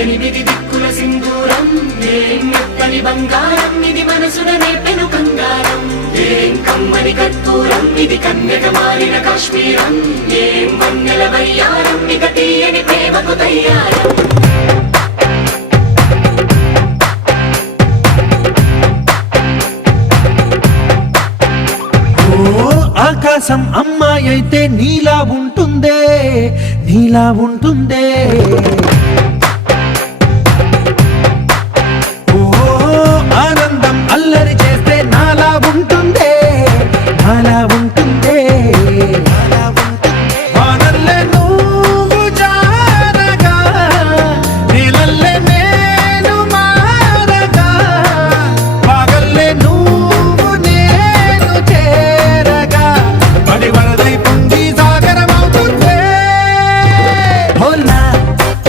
ఎనిమిది దిక్కుల సింధూరం ఏం మెత్తని బంగారం ఇది మనసున నేపెను కంగారం ఏం కమ్మని కర్పూరం ఇది కన్యక మారిన కాశ్మీరం ఏం వన్నెల వయ్యారం ఇక తీయని ప్రేమకు తయ్యారం ఆకాశం అమ్మాయి అయితే నీలా ఉంటుందే నీలా ఉంటుందే